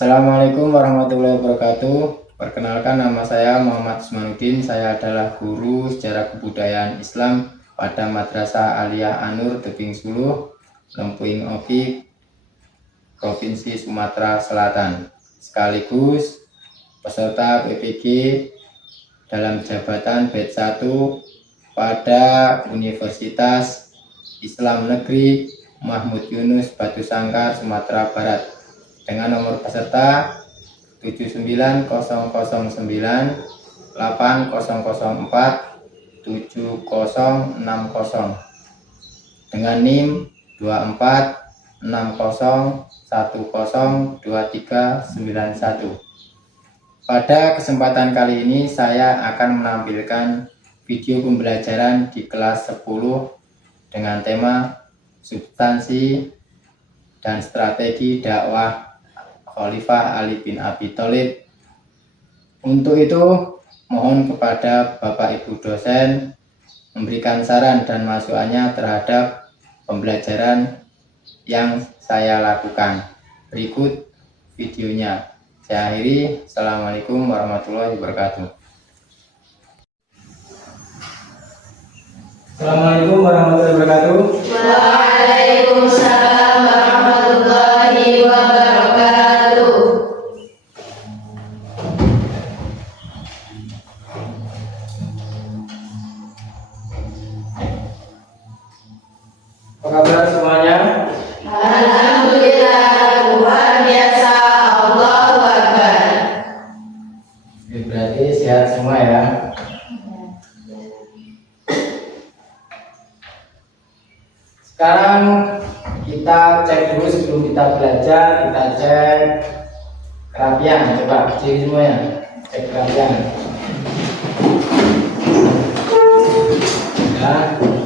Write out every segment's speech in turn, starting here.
Assalamualaikum warahmatullahi wabarakatuh. Perkenalkan, nama saya Muhammad Usmanuddin. Saya adalah guru sejarah kebudayaan Islam pada Madrasah Aliyah An-Nur Tebing Suluh, Lempuing Oki, Provinsi Sumatera Selatan. Sekaligus peserta PPG dalam jabatan batch 1 pada Universitas Islam Negeri Mahmud Yunus Batu Sangkar, Sumatera Barat, dengan nomor peserta 790048060 dengan NIM 2460102391. Pada kesempatan kali ini saya akan menampilkan video pembelajaran di kelas 10 dengan tema substansi dan strategi dakwah Khalifah Ali bin Abi Thalib. Untuk itu, mohon kepada Bapak Ibu dosen memberikan saran dan masukannya terhadap pembelajaran yang saya lakukan. Berikut videonya. Saya akhiri. Assalamualaikum warahmatullahi wabarakatuh. Assalamualaikum warahmatullahi wabarakatuh. Waalaikumsalam warahmatullahi wabarakatuh. Apa kabar semuanya? Alhamdulillah, luar biasa, Allahu Akbar. Berarti sehat semua ya. Sekarang kita cek dulu sebelum kita belajar, kita cek kerapian. Coba berdiri semuanya, cek kerapian. Ya,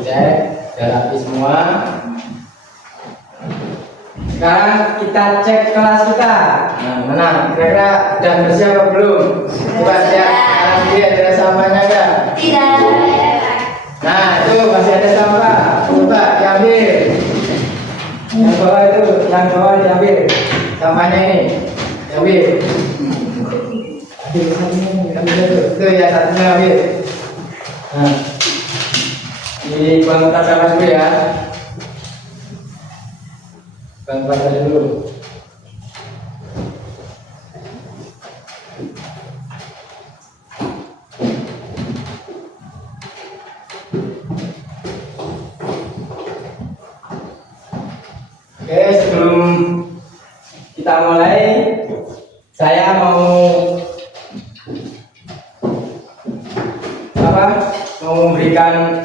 cek, udah rapi semua. Sekarang kita cek kelas kita. Nah, mana? Kira-kira udah bersih apa belum? Coba lihat kanan kiri ada sampahnya enggak? Tidak. Nah, itu masih ada sampah. Coba diambil. Yang bawah itu, yang bawah diambil. Sampahnya ini, diambil. Ambil satunya, ambil itu. Itu ya satunya ambil. Nah, di bangku sampah dulu ya. Bangku sampah dulu. Oke, sebelum kita mulai, saya mau memberikan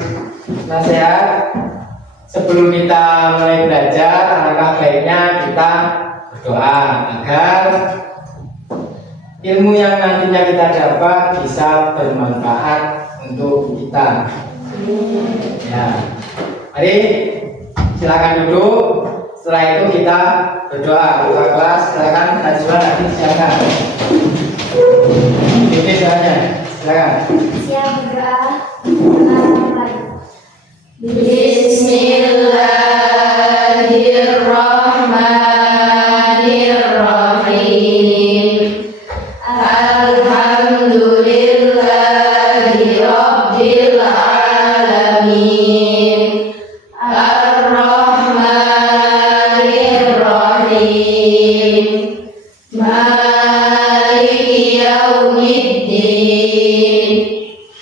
nasihat. Sebelum kita mulai belajar, alangkah baiknya kita berdoa agar ilmu yang nantinya kita dapat bisa bermanfaat untuk kita. Ya, mari silakan duduk. Setelah itu kita berdoa. Buka kelas, silakan Najwa nanti silakan. Ini doanya, silakan. Siap berdoa. Bismillahirrahmanirrahim. Alhamdulillahi Rabbil alamin. Ar-Rahmanir-Rahim. Maliki yaumiddin.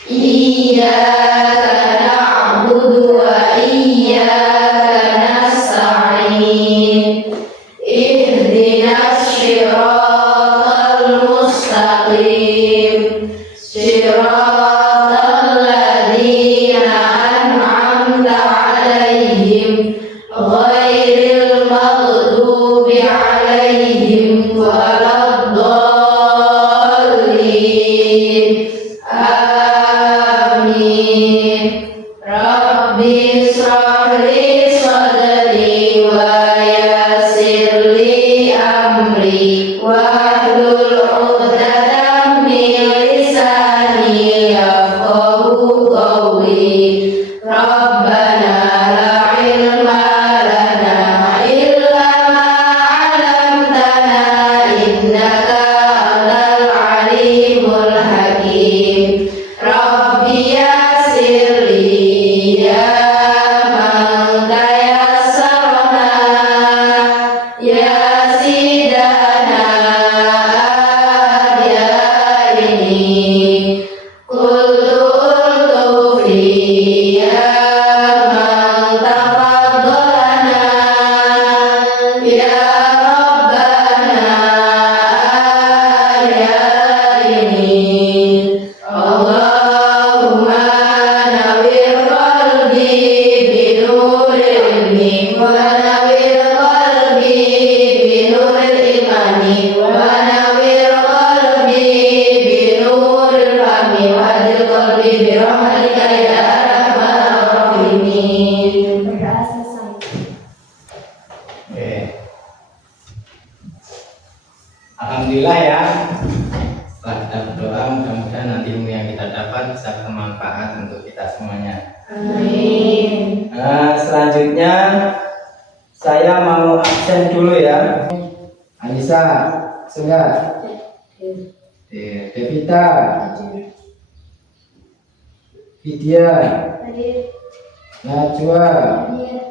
Iyyaka na'budu wa iyyaka nasta'in. Ihdinas shiratal mustaqim. Shiratal ladzina an'amta 'alaihim ghairil maghdubi 'alaihim waladdallin. Amin. Rabbi shrah li sadri wa yassir li amri wahlul 'uqdatam min lisani yafqahu qawli. Rabbana la ilma lana illa ma 'allamtana inna binuril ilmi wa nawwir qalbi binuril imani wa nawwir qalbi binuril fahmi wa hadil qalbi bi rahmatika ya arhamar rahimin. Berdoa selesai. Oke. Alhamdulillah ya. Setelah kita berdoa, mudah-mudahan nanti ilmu yang kita dapat bisa bermanfaat untuk kita semuanya. Amin. Nah, selanjutnya saya mau absen dulu ya. Anissa, sudah. Devita, Vidya, Hadir. Najwa, Hadir.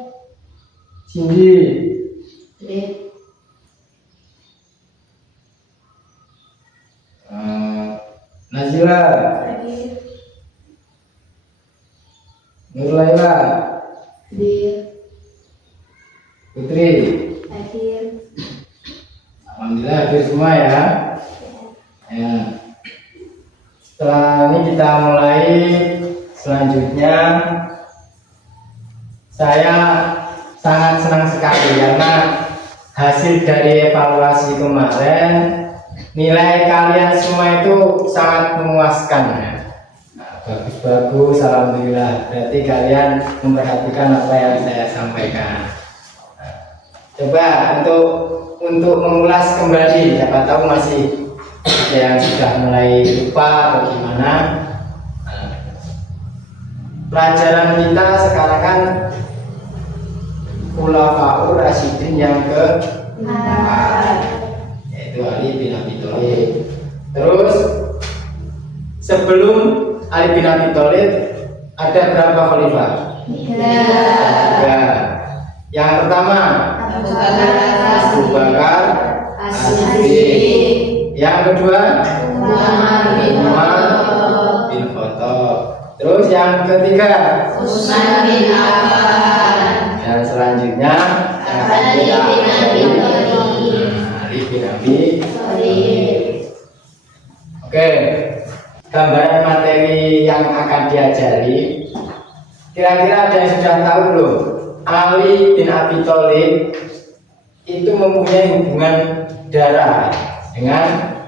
Cindy, Nazila, Hadir. Nurlaila, Hadir. Putri. Hadir. Alhamdulillah hadir semua ya. Ya. Setelah ini kita mulai selanjutnya. Saya sangat senang sekali karena hasil dari evaluasi kemarin nilai kalian semua itu sangat memuaskan ya. Nah, bagus-bagus, alhamdulillah. Berarti kalian memperhatikan apa yang saya sampaikan. Nah, coba untuk mengulas kembali, siapa tahu masih ada yang sudah mulai lupa atau gimana. Nah, pelajaran kita sekarang kan Khulafaur Rasyidin yang keempat, yaitu Ali bin Abi Thalib. Terus sebelum Ali bin Abi Thalib ada berapa khalifah? Tiga. Yang pertama Abu Bakar As-Siddiq. Yang kedua Umar bin Khattab. Terus yang ketiga Utsman bin Affan. dan selanjutnya Ali bin Abi Thalib. Ali bin Abi. Thalib. Oke, gambaran materi yang akan diajari. Kira-kira ada yang sudah tahu belum? Ali bin Abi Thalib itu mempunyai hubungan darah dengan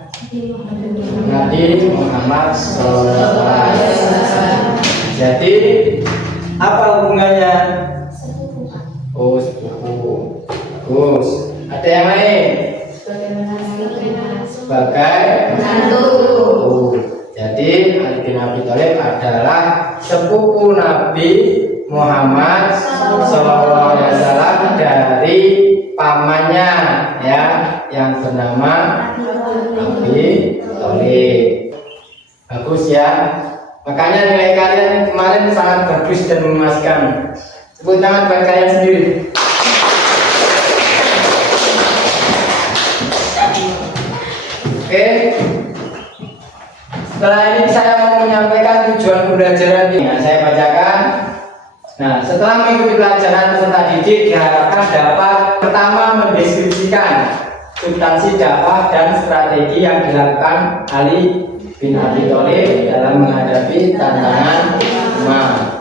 Nabi Muhammad SAW. Jadi apa hubungannya? Oh, sepupu. Bagus. Ada yang lain? Sebagai Menantu. sepupu. Jadi Ali bin Abi Thalib adalah sepupu Nabi Muhammad SAW dari pamannya ya yang bernama Abi Thalib. Bagus ya. Makanya nilai kalian kemarin sangat bagus dan memuaskan. Tepuk tangan buat kalian sendiri. Oke. Setelah ini saya mau menyampaikan tujuan pembelajaran ini. Nah, saya bacakan. Nah, setelah mengikuti pelajaran peserta didik diharapkan dapat pertama mendeskripsikan substansi dakwah dan strategi yang dilakukan Ali bin Abi Thalib dalam menghadapi tantangan imam.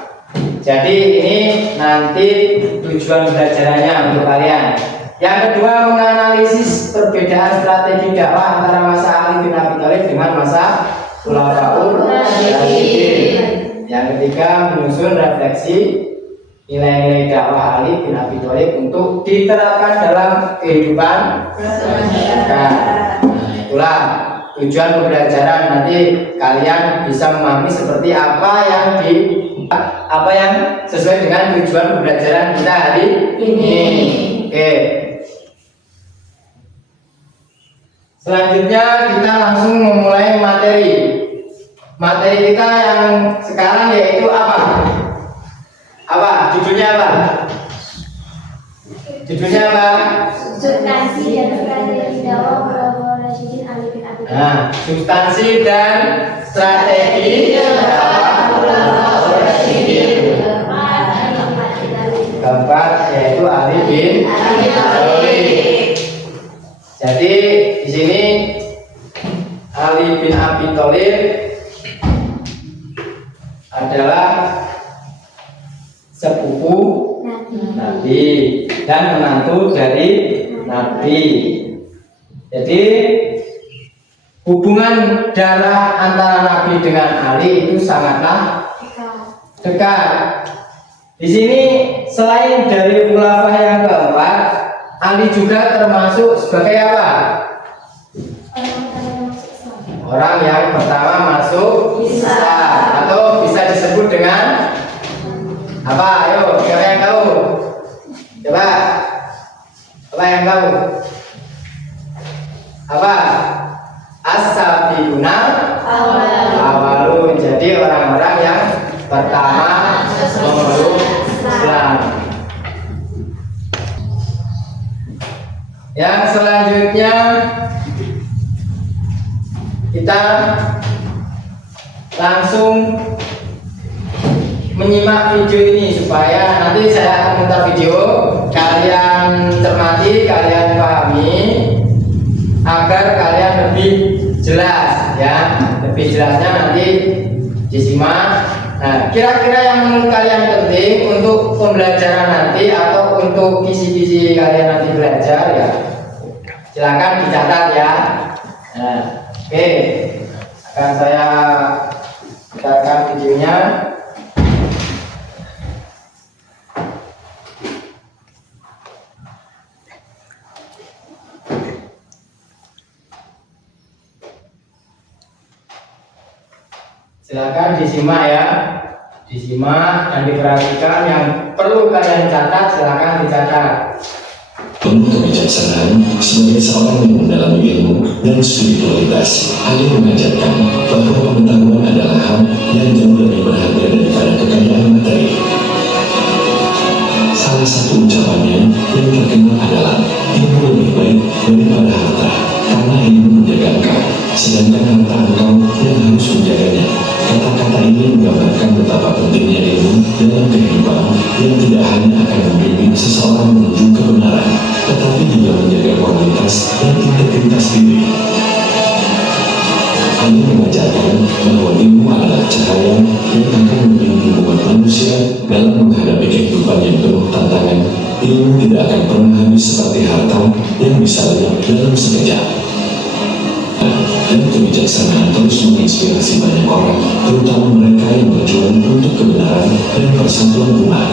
Jadi ini nanti tujuan pembelajarannya untuk kalian. Yang kedua, menganalisis perbedaan strategi dakwah antara masa Ali bin Abi Thalib dengan masa Khulafaur Rasyidin. Yang ketiga, menyusun refleksi nilai-nilai dakwah Ali bin Abi Thalib untuk diterapkan dalam kehidupan masyarakat. Nah, itulah tujuan pembelajaran. Nanti kalian bisa memahami seperti apa yang sesuai dengan tujuan pembelajaran kita hari ini. Oke. Selanjutnya kita langsung memulai materi. Materi kita yang sekarang yaitu apa? Apa? Judulnya apa? Judulnya apa? Substansi dan strategi dakwah Khulafaur Rasyidin Ali bin Abi Thalib. Nah, substansi dan strategi dakwah Khulafaur Rasyidin. Keempat yaitu Ali bin Abi Thalib. Jadi di sini Ali bin Abi Thalib adalah sepupu Nabi dan menantu dari Nabi. Jadi hubungan darah antara Nabi dengan Ali itu sangatlah dekat. Di sini selain dari khulafah yang keempat, Ali juga termasuk sebagai apa? Orang yang pertama masuk Islam, atau bisa disebut dengan apa? Ayo, siapa yang tahu? Coba, apa yang tahu? Apa? As-sabiquna awalun. Jadi orang-orang yang pertama memeluk Islam. Yang selanjutnya kita langsung menyimak video ini supaya nanti saya akan putar video, kalian cermati, kalian pahami agar kalian lebih jelas ya. Lebih jelasnya nanti disimak. Nah, kira-kira yang menurut kalian penting untuk pembelajaran nanti atau untuk kisi-kisi kalian nanti belajar ya, silakan dicatat ya. Nah, oke, akan saya putarkan videonya. Silakan disimak ya, disimak dan diperhatikan. Yang perlu kalian catat silakan dicatat. Penuh kebijaksanaan sebagai seorang yang mendalami ilmu dan spiritualitas, Ali mengajarkan bahwa pengetahuan adalah hal yang jauh lebih berharga daripada kekayaan materi. Salah satu ucapannya yang terkenal adalah ilmu lebih baik daripada harta, karena ilmu menjaga engkau, sedangkan harta engkau yang harus menjaganya. Kata-kata ini menggambarkan betapa pentingnya ilmu dalam kehidupan yang tidak hanya akan membimbing seseorang menuju kebenaran, tetapi juga menjaga kualitas dan integritas diri. Ali mengajarkan bahwa ilmu adalah cahaya yang akan membimbing umat manusia dalam menghadapi kehidupan yang penuh tantangan. Ilmu tidak akan pernah habis seperti harta yang bisa lenyap dalam sekejap. Dan kebijaksanaan terus menginspirasi banyak orang, terutama mereka yang berjuang untuk kebenaran dan persatuan umat.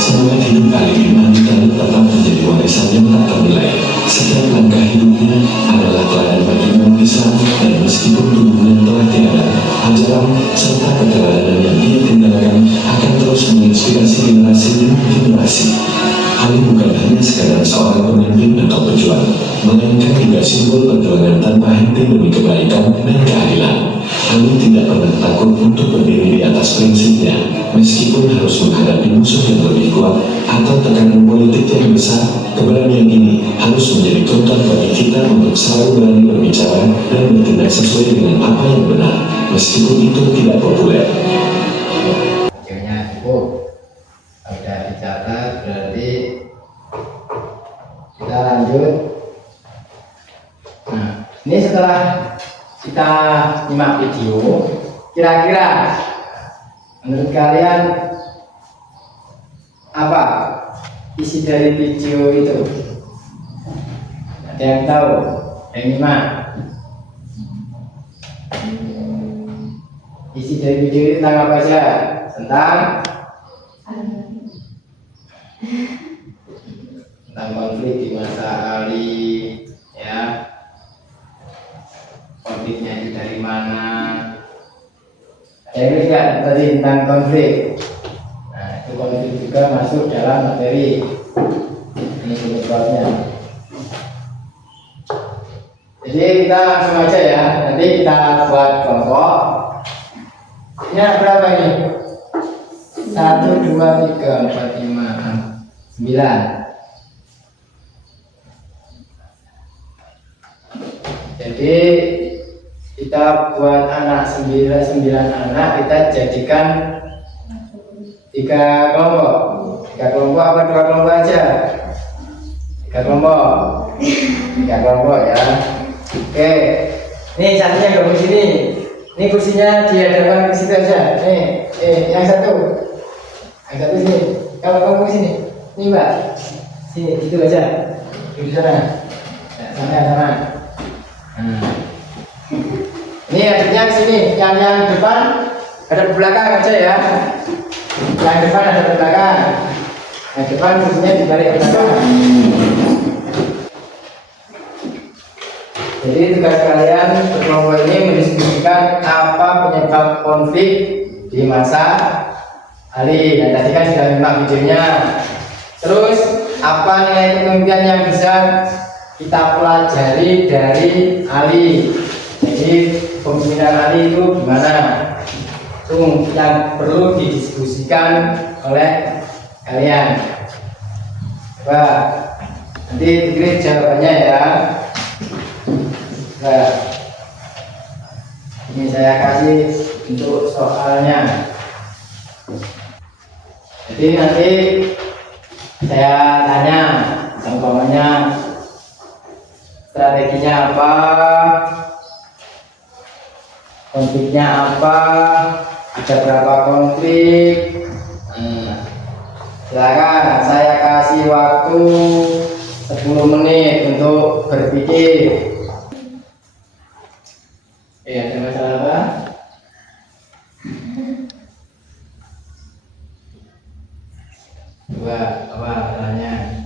Semangat hidup Ali bin Abi Thalib tetap menjadi warisan yang tak ternilai. Setiap langkah hidupnya adalah teladan bagi umat Islam, dan meskipun tubuhnya telah tiada, ajaran serta keteladanan yang dia tinggalkan akan terus menginspirasi generasi demi generasi. Ali bukan hanya sekadar seorang pemimpin atau pejuang, melainkan juga simbol perjuangan tanpa henti demi kebaikan dan keadilan. Ali tidak pernah takut untuk berdiri di atas prinsipnya, meskipun harus menghadapi musuh yang lebih kuat atau tekanan politik yang besar. Keberanian ini harus menjadi contoh bagi kita untuk selalu berani berbicara dan bertindak sesuai dengan apa yang benar, meskipun itu tidak populer. Videonya cukup, sudah dicatat, berarti kita lanjut. Nah, ini setelah kita nyimak video, kira-kira menurut kalian apa isi dari video itu? Ada yang tahu? Yang nyimak? Isi dari video itu tentang apa saja? Tentang konflik di masa Ali, ya. Konfliknya itu dari mana? Ada yang lihat tadi tentang konflik. Nah, itu konflik juga masuk dalam materi. Ini penyebabnya. Jadi kita langsung aja ya. Nanti kita buat kelompok. Ini ada berapa ini? 1, 2, 3, 4, 5, 9. Jadi kita buat anak 9 anak, kita jadikan 3 kelompok. 3 kelompok apa 2 kelompok aja? 3 kelompok. 3 kelompok ya. Oke. Nih satunya gabung sini. Ini kursinya dihadapkan ke situ aja. Nih, yang satu. Agak ke sini. Kalau kamu ke sini. Ini Mbak. Sini, itu aja. Di sana. Sana. Nah. Ini adiknya ke sini. Yang depan ada di belakang aja ya. Yang depan ada di belakang. Yang depan fungsinya di balik belakang. Jadi tugas kalian berkelompok ini mendiskusikan apa penyebab konflik di masa Ali. Dan tadi kan sudah nyimak videonya. Terus apa nilai kepemimpinan yang bisa kita pelajari dari Ali? Jadi kepemimpinan Ali itu gimana? Itu yang perlu didiskusikan oleh kalian. Coba nanti pikirin jawabannya ya. Nah, ini saya kasih untuk soalnya. Jadi nanti saya tanya, umpamanya strateginya apa, konfliknya apa, ada berapa konflik. Silakan saya kasih waktu 10 menit untuk berpikir. Ada masalah apa? Coba apa masalahnya?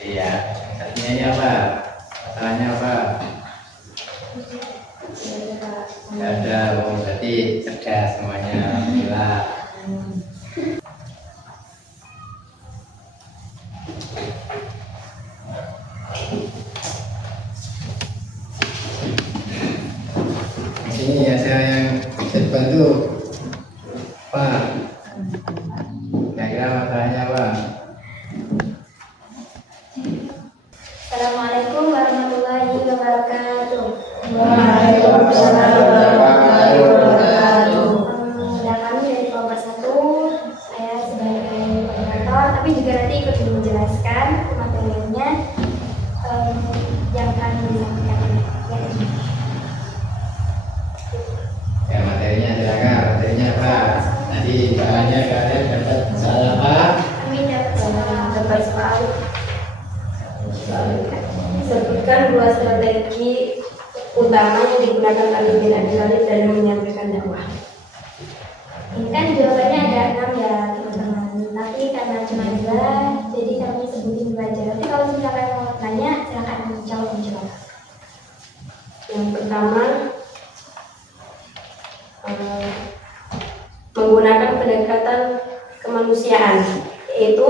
Iya. Artinya ini apa? Masalahnya apa? Tidak ada, berarti cerdas semuanya. Alhamdulillah. Ini ada yang bisa dibantu. Pak, kira-kira masalahnya apa? Assalamualaikum warahmatullahi wabarakatuh. Waalaikumsalam warahmatullahi wabarakatuh. Dan kami dari kelompok 1, saya sebagai moderator, tapi juga nanti ikut menjelaskan materinya yang akan disampaikan. Ya, materinya silakan. Materinya apa? Tadi bahannya kalian dapat soal apa? Kami dapat soal Sebutkan 2 strategi utama yang digunakan Ali bin Abi Thalib dalam menyampaikan dakwah. ini kan jawabannya ada 6 ya teman-teman. Tapi karena cuma 2, jadi kami sebutin 2 aja. Tapi kalau misalkan mau tanya, silakan menjawab. Yang pertama, menggunakan pendekatan kemanusiaan, yaitu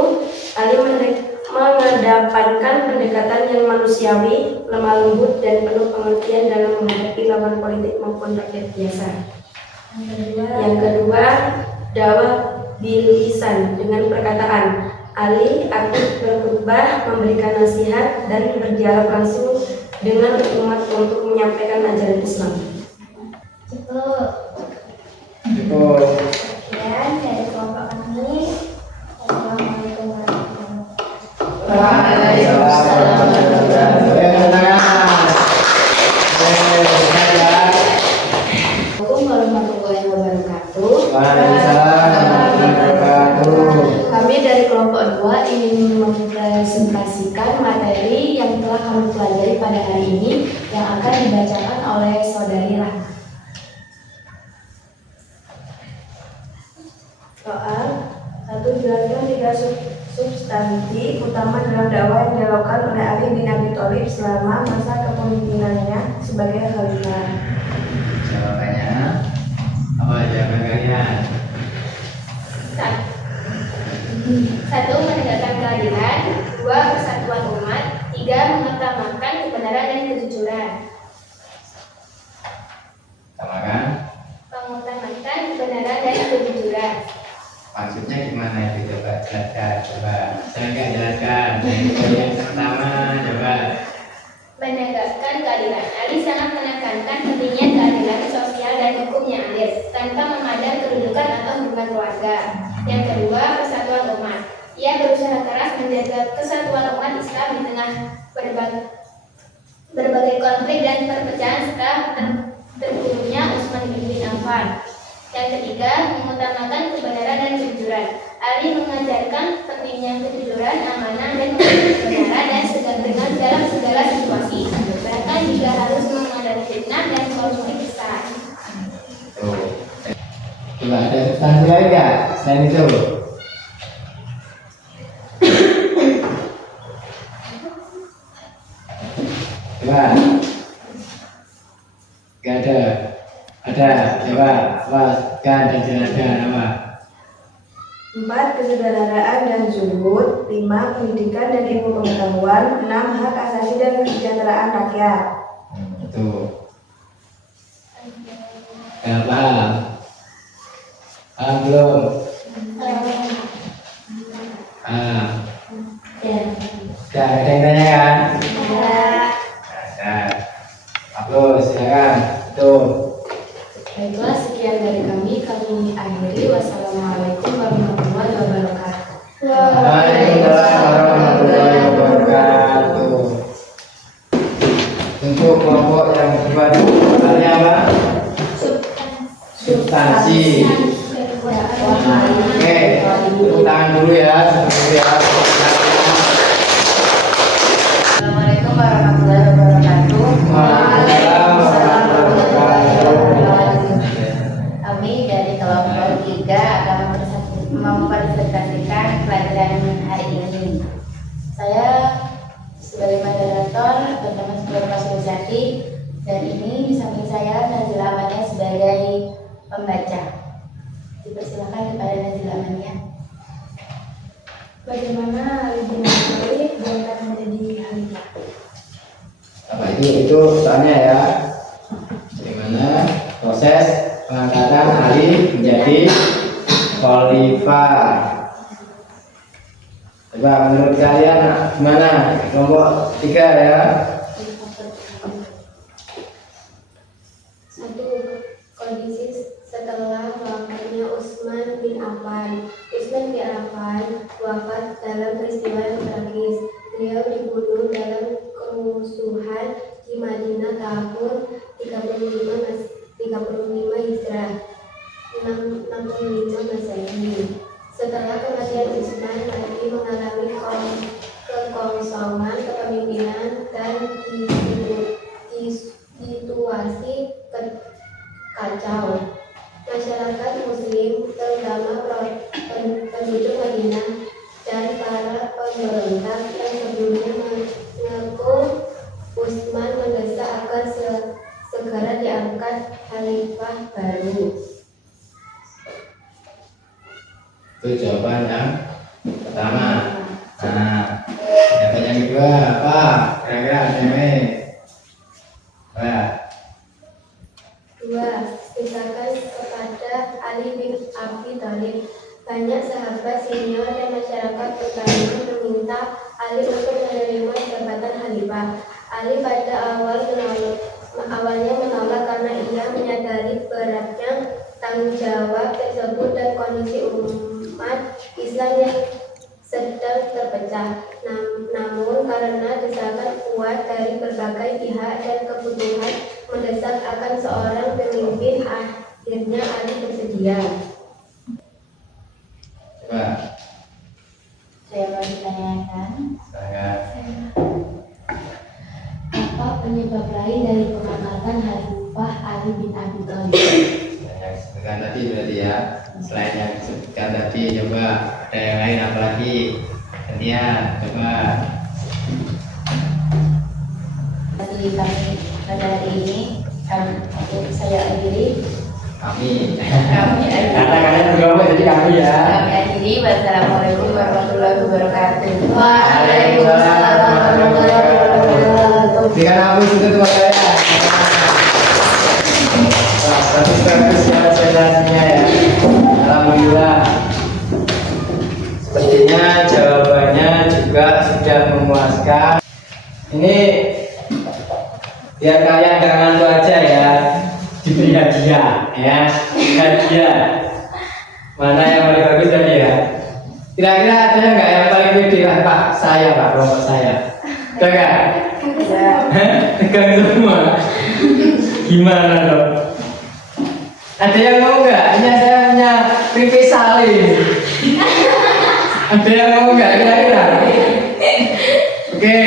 Ali mengedepankan pendekatan yang manusiawi, lemah lembut dan penuh pengertian dalam menghadapi lawan politik maupun rakyat biasa. Yang kedua, dakwah bil lisan dengan perkataan. Ali aktif berkhutbah, memberikan nasihat dan berdialog langsung dengan umat untuk menyampaikan ajaran Islam. Cukup. Sekian dari kelompok kami. Assalamualaikum warahmatullahi wabarakatuh. Waalaikumsalam. Assalamualaikum warahmatullahi wabarakatuh. Kami dari kelompok 2 ingin mempresentasikan materi yang telah kami pelajari pada hari ini yang akan dibacakan oleh Saudari Rahma. Soal 1. Jelaskan 3 substansi utama dalam dakwah yang dilakukan oleh Ali bin Abi Thalib selama masa kepemimpinannya sebagai khalifah. Jawabannya apa? Jawaban kalian? 1. Menegakkan keadilan. 2. Persatuan umat. 3. Mengutamakan kebenaran dan kejujuran. Samakan. Mengutamakan kebenaran dan kejujuran. Maksudnya gimana itu? Coba jelaskan. Coba saya nggak jelaskan. Yang pertama coba. Menegakkan keadilan. Ali sangat menekankan pentingnya keadilan sosial dan hukum yang adil tanpa memandang kedudukan atau hubungan keluarga. Yang kedua, persatuan umat. Ia berusaha keras menjaga kesatuan umat Islam di tengah berbagai konflik dan perpecahan setelah terbunuhnya Utsman bin Affan. Yang ketiga, mengutamakan kebenaran dan kejujuran. Ali mengajarkan pentingnya kejujuran, amanah, dan kebenaran dengan dalam segala situasi, bahkan jika harus menghadapi fitnah dan konflik besar. Coba ada substansi lain nggak selain itu? Coba. Gak ada. Ada. Coba. Kan dan jelaskan apa? 4. Kesederhanaan dan zuhud. 5. Pendidikan dan ilmu pengetahuan. 6. Hak asasi dan kesejahteraan rakyat. Itu. Paham? Paham belum? Paham. Udah ada yang tanya kan? Ada. Bagus, silakan. Tuh. Baiklah, sekian dari kami. Kami akhiri. Wassalamualaikum warahmatullahi wabarakatuh. Waalaikumsalam warahmatullahi wabarakatuh. Untuk kelompok yang kedua soalnya apa? Substansi. Oke, tepuk tangan dulu ya. Assalamualaikum warahmatullahi wabarakatuh. Waalaikumsalam warahmatullahi wabarakatuh. Kami dari kelompok 3 akan mempresentasikan pelajaran hari ini. Saya sebagai moderator bersama sebagai fasilitasi, dan ini di samping saya Nazila Amania sebagai pembaca. Dipersilakan kepada Nazila Amania. Bagaimana Ali bin Abi Thalib diangkat menjadi khalifah? Apa itu soalnya ya? Bagaimana proses pengangkatan Ali menjadi khalifah? Coba menurut kalian gimana? Kelompok 3 ya. 1. Kondisi setelah wafatnya Utsman bin Affan. Utsman bin Affan wafat dalam peristiwa yang tragis. Beliau dibunuh dalam kerusuhan di Madinah tahun 35 Hijrah, 65 Masehi. Setelah kematian Utsman, Ali mengalami kekosongan kepemimpinan dan situasi kacau. Masyarakat Muslim, terutama penduduk Madinah dan para pemberontak yang sebelumnya mengaku Utsman mendesak agar segera diangkat khalifah baru. Itu jawaban yang pertama. Nah, yang kedua apa? Kira-kira ada yang Nah. 2. Misalkan kepada Ali bin Abi Thalib. Banyak sahabat senior dan masyarakat bertanya meminta Ali untuk menerima jabatan khalifah. Ali pada awalnya menolak karena ia menyadari beratnya tanggung jawab tersebut dan kondisi umat Islam yang sedang terpecah. Namun karena desakan kuat dari berbagai pihak dan kebutuhan mendesak akan seorang pemimpin, akhirnya Ali bersedia. Coba. Saya mau ditanyakan, Saya apa penyebab lain dari pengangkatan Khalifah Ali bin Abi Thalib? yang sebutkan tadi berarti ya. Selain yang disebutkan tadi, coba ada yang lain apa lagi? Tania, coba. Bagi kami pada hari ini, saya akhiri. Kami. Kami akhiri. Karena kalian berkelompok jadi kami ya. Kami akhiri. Wassalamualaikum warahmatullahi wabarakatuh. Waalaikumsalam warahmatullahi wabarakatuh. Berikan aku itu buat saya. Bagus ya presentasinya ya. Alhamdulillah. Sepertinya jawabannya juga sudah memuaskan. Ini biar kalian gak ngantuk aja ya, diberi hadiah ya, hadiah. Mana yang paling bagus tadi ya? Kira-kira ada nggak yang paling pede? Pak, saya Pak, kelompok saya. Ada nggak? Tegang semua. Gimana dong? Ada yang mau nggak? Ini saya punya pipi salin. Ada yang mau nggak kira-kira? Oke,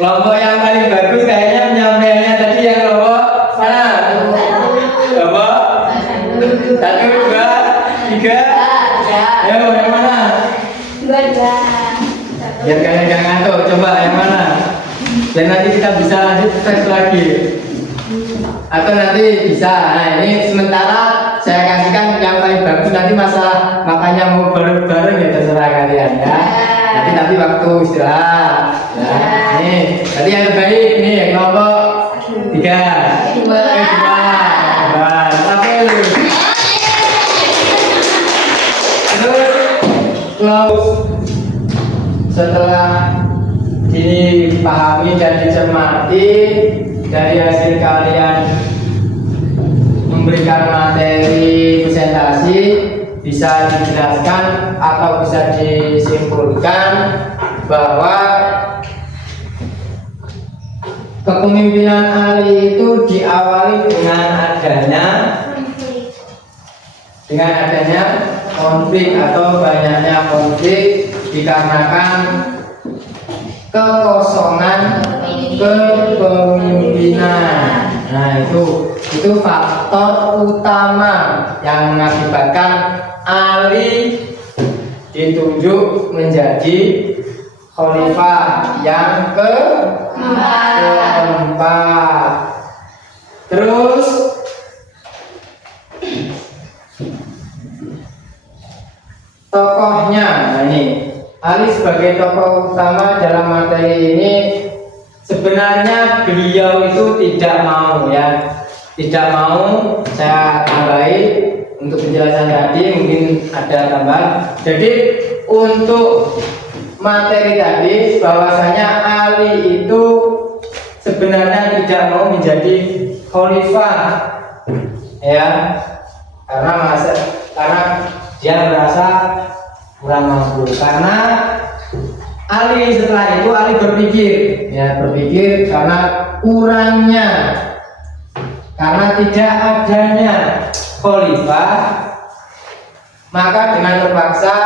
kelompok yang paling bagus kayaknya penyampaiannya tadi yang kelompok mana? Kelompok 1, 2, 3. Ayo yang mana? Biar kalian jangan ngantuk. Coba yang mana? Dan nanti kita bisa lanjut tes lagi. Atau nanti bisa. Nah ini sementara saya kasihkan yang paling bagus. Nanti masalah makanya mau bareng-bareng ya terserah kalian ya. Nanti waktu istirahat. Nah, ini tadi yang terbaik ini yang kelompok 3. Terus setelah dipahami dan dicermati dari hasil kalian memberikan materi presentasi, bisa dijelaskan atau bisa disimpulkan bahwa kepemimpinan Ali itu diawali dengan adanya konflik atau banyaknya konflik dikarenakan kekosongan kepemimpinan. Nah itu faktor utama yang mengakibatkan Ali ditunjuk menjadi khalifah yang keempat. Terus tokohnya, nah ini Ali sebagai tokoh utama dalam materi ini sebenarnya beliau itu tidak mau saya tambahi untuk penjelasan tadi mungkin ada tambahan. Jadi untuk materi tadi bahwasanya Ali itu sebenarnya tidak mau menjadi khalifah ya, karena dia merasa kurang mampu. Karena Ali setelah itu Ali berpikir karena kurangnya, karena tidak adanya khalifah, maka dengan terpaksa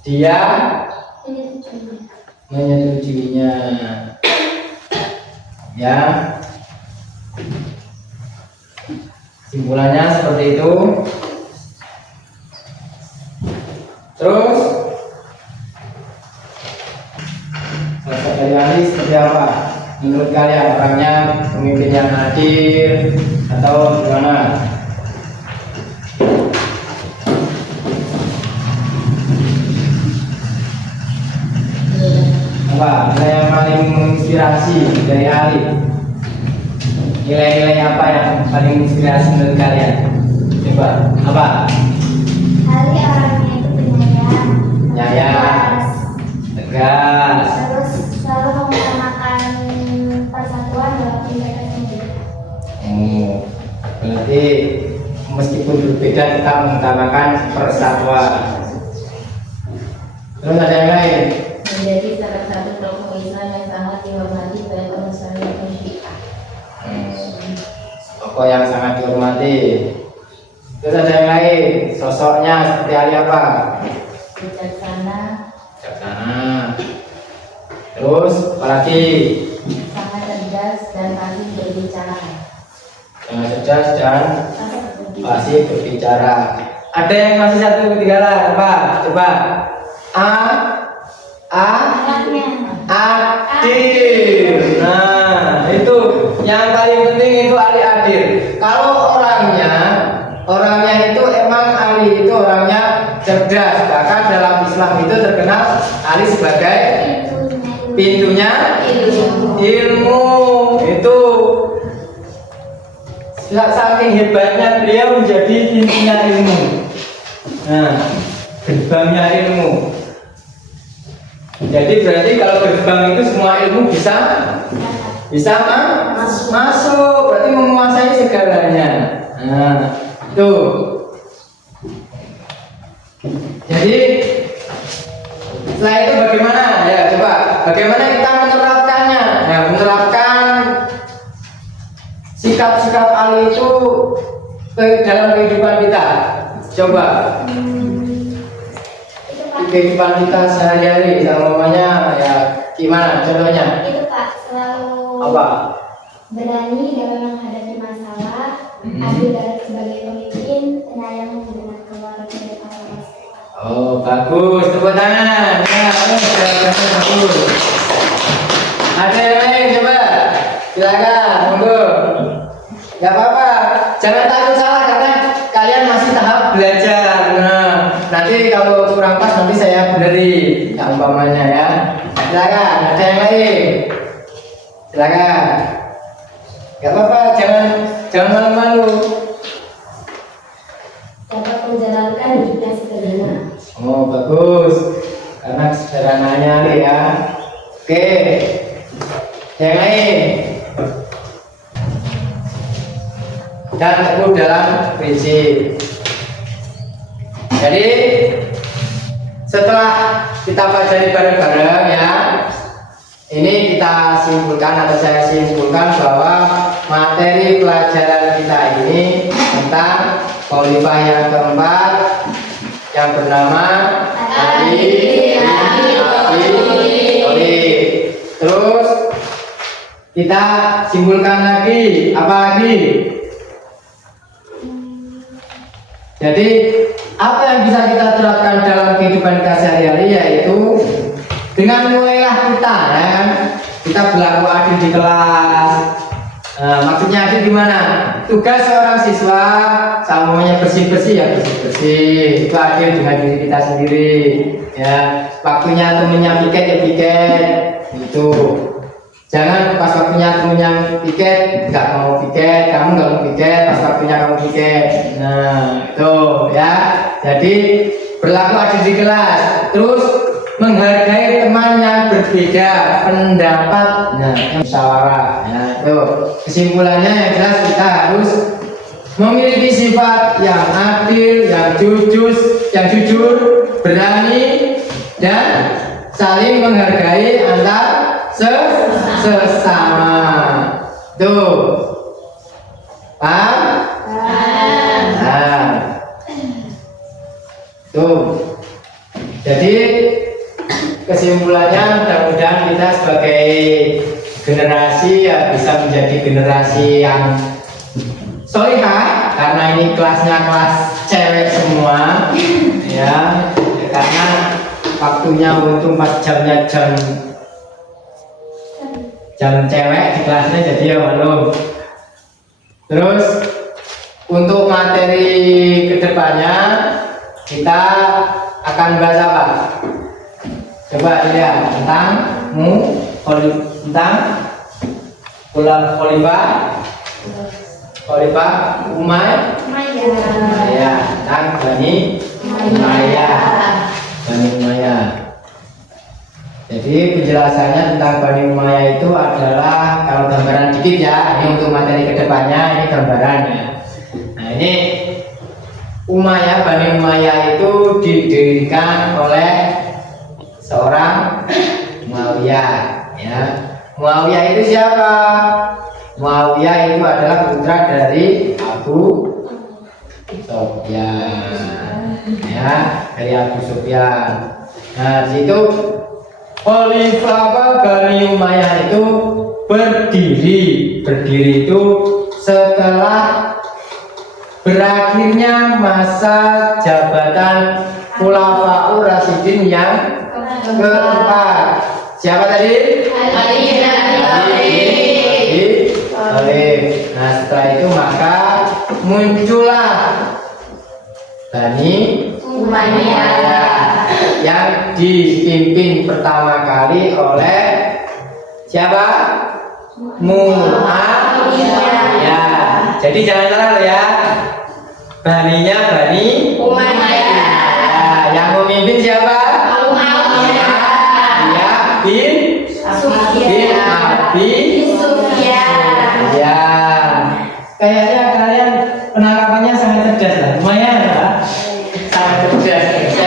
dia menyetujuinya ya. Simpulannya seperti itu. Terus sosok dari Ali seperti apa? Menurut kalian orangnya pemimpin yang adil atau gimana? Apa nilai yang paling menginspirasi dari Ali? Nilai-nilai apa yang paling menginspirasi menurut kalian? Coba apa? Ali orangnya itu penyayang, tegas, terus selalu mengutamakan persatuan dalam mereka sendiri. Berarti meskipun berbeda kita mengutamakan persatuan. Terus ada yang lain? Menjadi salah satu tokoh Islam yang sangat dihormati oleh kaum Syiah. Tokoh yang sangat dihormati. Terus ada yang lain? Sosoknya seperti Ali apa? Bijaksana. Terus apalagi? Sangat cerdas dan fasih berbicara. Sangat cerdas dan fasih berbicara. Ada yang masih satu ketinggalan apa? Coba. Adil. Nah, itu yang paling penting itu Ali adil. Kalau orangnya itu emang Ali itu orangnya cerdas. Bahkan dalam Islam itu terkenal Ali sebagai pintunya ilmu. Itu saking hebatnya beliau menjadi pintunya ilmu. Nah, gerbangnya ilmu. Jadi berarti kalau gerbang itu semua ilmu bisa masuk. Berarti menguasai segalanya. Nah, tuh. Jadi setelah itu bagaimana? Ya coba, bagaimana kita menerapkannya? Ya, menerapkan sikap-sikap Ali itu ke dalam kehidupan kita. Coba di kehidupan kita sehari-hari, namanya ya gimana? Contohnya Itu Pak, selalu apa? berani dalam menghadapi masalah, adil sebagai pemimpin, penyayang dengan keluarga dan orang. Oh bagus, tepuk tangan. Ya, bagus. Ada yang lain coba, silakan, monggo. Gak apa-apa, jangan takut salah karena kalian masih tahap belajar. Nah, nanti kalau kurang pas nanti saya benerin, ya, umpamanya ya. Silakan, ada yang lain. Silakan. Gak apa-apa, jangan malu-malu. Dapat menjalankan hidupnya sederhana. Oh bagus, karena sederhananya nih ya. Oke, yang lain. Dan teguh dalam prinsip. Jadi setelah kita pelajari bareng-bareng ya, ini kita simpulkan atau saya simpulkan bahwa materi pelajaran kita ini tentang khalifah yang keempat yang bernama Ali. Terus kita simpulkan lagi, apa lagi? Jadi apa yang bisa kita terapkan dalam kehidupan kita sehari-hari, yaitu dengan mulailah kita ya kan, kita berlaku adil di kelas. Maksudnya adil gimana? Tugas seorang siswa samanya bersih-bersih ya bersih-bersih, itu adil dengan diri kita sendiri ya. Waktunya temennya piket ya piket itu. Jangan pas waktunya temennya piket nggak mau piket, kamu nggak mau piket, pas waktunya kamu piket. Nah itu ya. Jadi berlaku adil di kelas. Terus menghargai teman yang berbeda pendapat, nah musyawarah. Nah itu kesimpulannya yang jelas kita harus memiliki sifat yang adil, yang jujur, berani dan saling menghargai antar sesama. Tuh, paham? Nah, tuh. Jadi kesimpulannya mudah-mudahan kita sebagai generasi ya bisa menjadi generasi yang solihah, karena ini kelasnya kelas cewek semua ya, karena waktunya untung pas jamnya jam cewek di kelasnya, jadi ya maklum. Terus untuk materi kedepannya kita akan bahas apa? Coba dilihat tentang khalifah Umayyah, tentang Bani Umayyah. Jadi penjelasannya tentang Bani Umayyah itu adalah, kalau gambaran dikit ya, ini untuk materi kedepannya, ini gambarannya. Nah ini Umayyah, Bani Umayyah itu didirikan oleh seorang Muawiyah ya. Muawiyah itu siapa? Muawiyah itu adalah putra dari Abu Sufyan ya, dari Abu Sufyan. Nah di situ Khalifah Bani Umayyah itu berdiri itu setelah berakhirnya masa jabatan Khulafaur Rasyidin yang keempat. Siapa tadi? Ali bin Abi Thalib. Nah setelah itu maka muncullah Bani Umayyah yang dipimpin pertama kali oleh siapa? Muawiyah. Ya, jadi jangan salah ya. Baninya Bani Umayyah. Ya, yang memimpin siapa? Muawiyah bin Abi Sufyan. Ya, kayaknya kalian penangkapannya sangat cerdas lah, lumayan lah, sangat cerdas.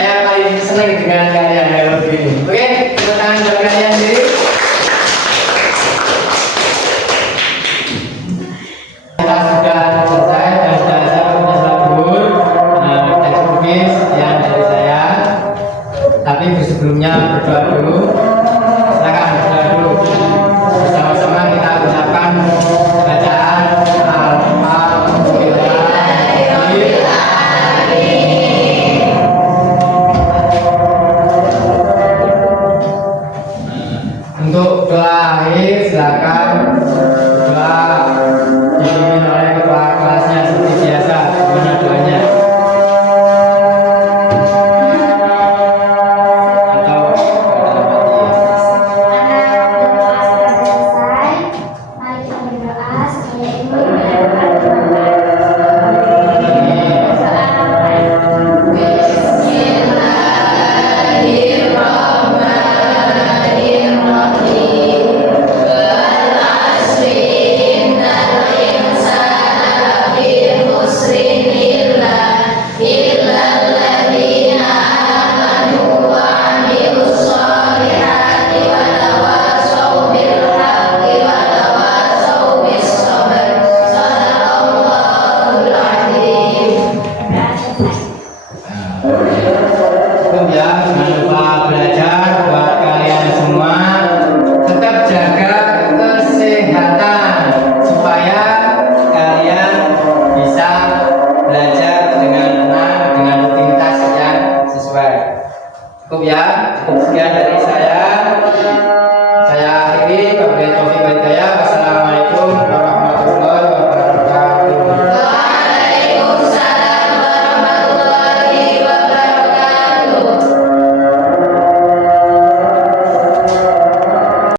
Sebelumnya berdoa dulu.